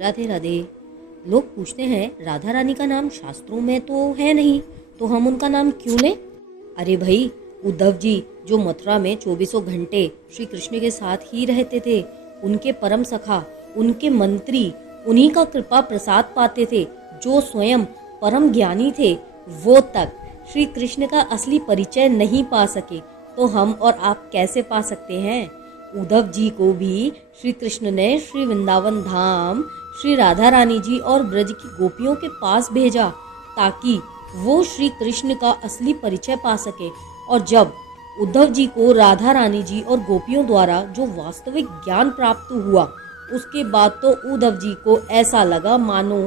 राधे राधे। लोग पूछते हैं राधा रानी का नाम शास्त्रों में तो है नहीं, तो हम उनका नाम क्यों लें? अरे भाई, उद्धव जी जो मथुरा में 24 घंटे श्री कृष्ण के साथ ही रहते थे, उनके परम सखा, उनके मंत्री उन्हीं का कृपा प्रसाद पाते थे। जो स्वयं परम ज्ञानी थे, वो तक श्री कृष्ण का असली परिचय नहीं पा सके, तो हम और आप कैसे पा सकते हैं? उद्धव जी को भी श्री कृष्ण ने श्री वृंदावन धाम श्री राधा रानी जी और ब्रज की गोपियों के पास भेजा, ताकि वो श्री कृष्ण का असली परिचय पा सके। और जब उद्धव जी को राधा रानी जी और गोपियों द्वारा जो वास्तविक ज्ञान प्राप्त हुआ, उसके बाद तो उद्धव जी को ऐसा लगा मानो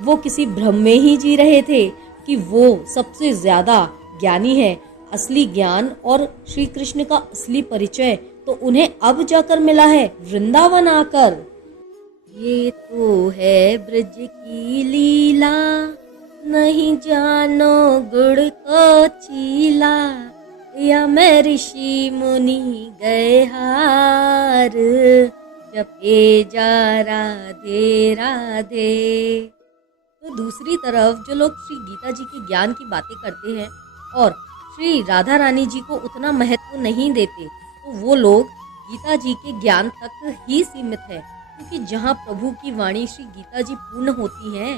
वो किसी भ्रम में ही जी रहे थे कि वो सबसे ज्यादा ज्ञानी है। असली ज्ञान और श्री कृष्ण का असली परिचय तो उन्हें अब जाकर मिला है, वृंदावन आकर। ये तो है ब्रज की लीला, नहीं जानो गुड़ को चीला, या मैं ऋषि मुनि गए हार, जपे जा राधे राधे। तो दूसरी तरफ जो लोग श्री गीता जी के ज्ञान की बातें करते हैं और श्री राधा रानी जी को उतना महत्व नहीं देते, तो वो लोग गीता जी के ज्ञान तक ही सीमित है। क्योंकि जहाँ प्रभु की वाणी श्री गीता जी पूर्ण होती है,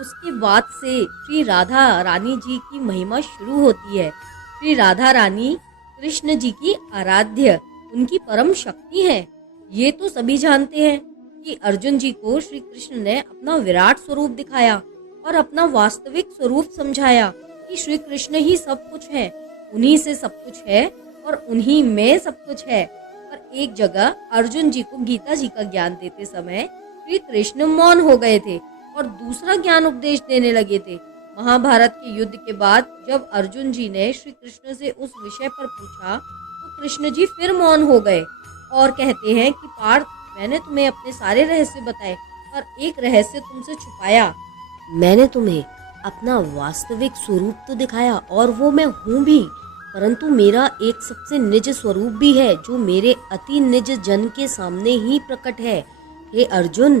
उसके बाद से श्री राधा रानी जी की महिमा शुरू होती है। श्री राधा रानी कृष्ण जी की आराध्य, उनकी परम शक्ति है। ये तो सभी जानते हैं कि अर्जुन जी को श्री कृष्ण ने अपना विराट स्वरूप दिखाया और अपना वास्तविक स्वरूप समझाया कि श्री कृष्ण ही सब कुछ है, उन्हीं से सब कुछ है और उन्हीं में सब कुछ है। पर एक जगह अर्जुन जी को गीता जी का ज्ञान देते समय श्री कृष्ण मौन हो गए थे और दूसरा ज्ञान उपदेश देने लगे थे। महाभारत के युद्ध के बाद जब अर्जुन जी ने श्री कृष्ण से उस विषय पर पूछा, तो कृष्ण जी फिर मौन हो गए और कहते हैं कि पार्थ, मैंने तुम्हें अपने सारे रहस्य बताए, पर एक रहस्य तुमसे छुपाया। मैंने तुम्हें अपना वास्तविक स्वरूप तो दिखाया और वो मैं हूँ भी, परंतु मेरा एक सबसे निज स्वरूप भी है जो मेरे अति निज जन के सामने ही प्रकट है। हे अर्जुन,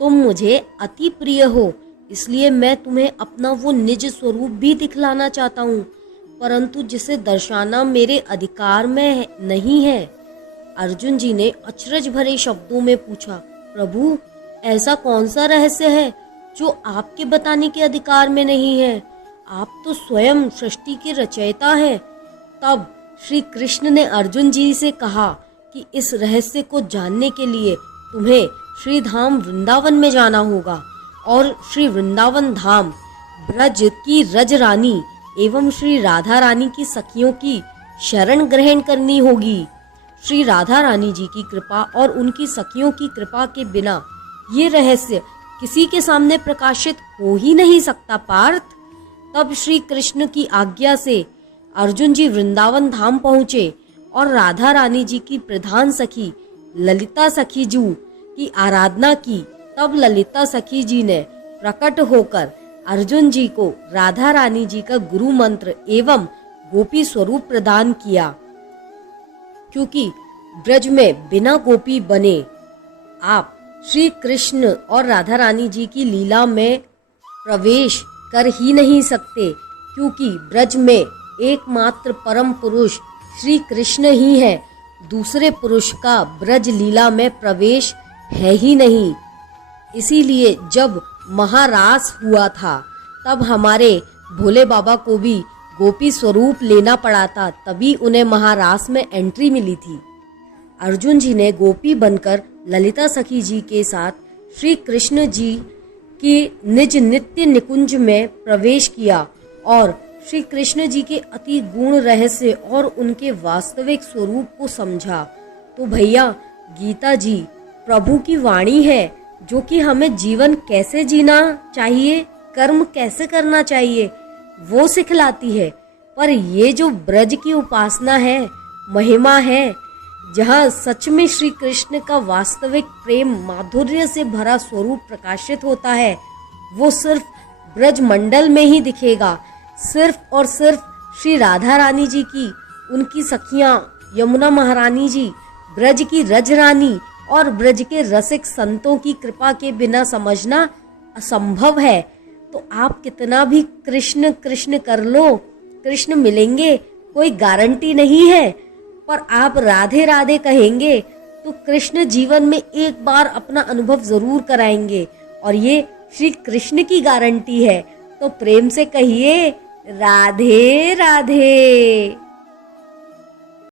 तुम मुझे अति प्रिय हो, इसलिए मैं तुम्हें अपना वो निज स्वरूप भी दिखलाना चाहता हूँ, परंतु जिसे दर्शाना मेरे अधिकार में नहीं है। अर्जुन जी ने अचरज भरे शब्दों में पूछा, प्रभु, ऐसा कौन सा रहस्य है जो आपके बताने के अधिकार में नहीं है? आप तो स्वयं सृष्टि के रचयिता हैं। तब श्री कृष्ण ने अर्जुन जी से कहा कि इस रहस्य को जानने के लिए तुम्हें श्री धाम वृंदावन में जाना होगा और श्री वृंदावन धाम ब्रज की रज रानी एवं श्री राधा रानी की सखियों की शरण ग्रहण करनी होगी। श्री राधा रानी जी की कृपा और उनकी सखियों की कृपा के बिना ये रहस्य किसी के सामने प्रकाशित हो ही नहीं सकता पार्थ। तब श्री कृष्ण की आज्ञा से अर्जुन जी वृंदावन धाम पहुँचे और राधा रानी जी की प्रधान सखी ललिता सखी जी की आराधना की। तब ललिता सखी जी ने प्रकट होकर अर्जुन जी को राधा रानी जी का गुरु मंत्र एवं गोपी स्वरूप प्रदान किया, क्योंकि ब्रज में बिना गोपी बने आप श्री कृष्ण और राधा रानी जी की लीला में प्रवेश कर ही नहीं सकते, क्योंकि ब्रज में एकमात्र परम पुरुष श्री कृष्ण ही है। दूसरे पुरुष का ब्रज लीला में प्रवेश है ही नहीं। इसीलिए जब महारास हुआ था, तब हमारे भोले बाबा को भी गोपी स्वरूप लेना पड़ा था, तभी उन्हें महारास में एंट्री मिली थी। अर्जुन जी ने गोपी बनकर ललिता सखी जी के साथ श्री कृष्ण जी की निज नित्य निकुंज में प्रवेश किया और श्री कृष्ण जी के अति गुण रहस्य और उनके वास्तविक स्वरूप को समझा। तो भैया, गीता जी प्रभु की वाणी है जो कि हमें जीवन कैसे जीना चाहिए, कर्म कैसे करना चाहिए, वो सिखलाती है। पर ये जो ब्रज की उपासना है, महिमा है, जहाँ सच में श्री कृष्ण का वास्तविक प्रेम माधुर्य से भरा स्वरूप प्रकाशित होता है, वो सिर्फ ब्रज मंडल में ही दिखेगा। सिर्फ और सिर्फ श्री राधा रानी जी की, उनकी सखियाँ यमुना महारानी जी, ब्रज की रज रानी और ब्रज के रसिक संतों की कृपा के बिना समझना असंभव है। तो आप कितना भी कृष्ण कृष्ण कर लो, कृष्ण मिलेंगे कोई गारंटी नहीं है, पर आप राधे राधे कहेंगे तो कृष्ण जीवन में एक बार अपना अनुभव जरूर कराएंगे, और ये श्री कृष्ण की गारंटी है। तो प्रेम से कहिए राधे राधे।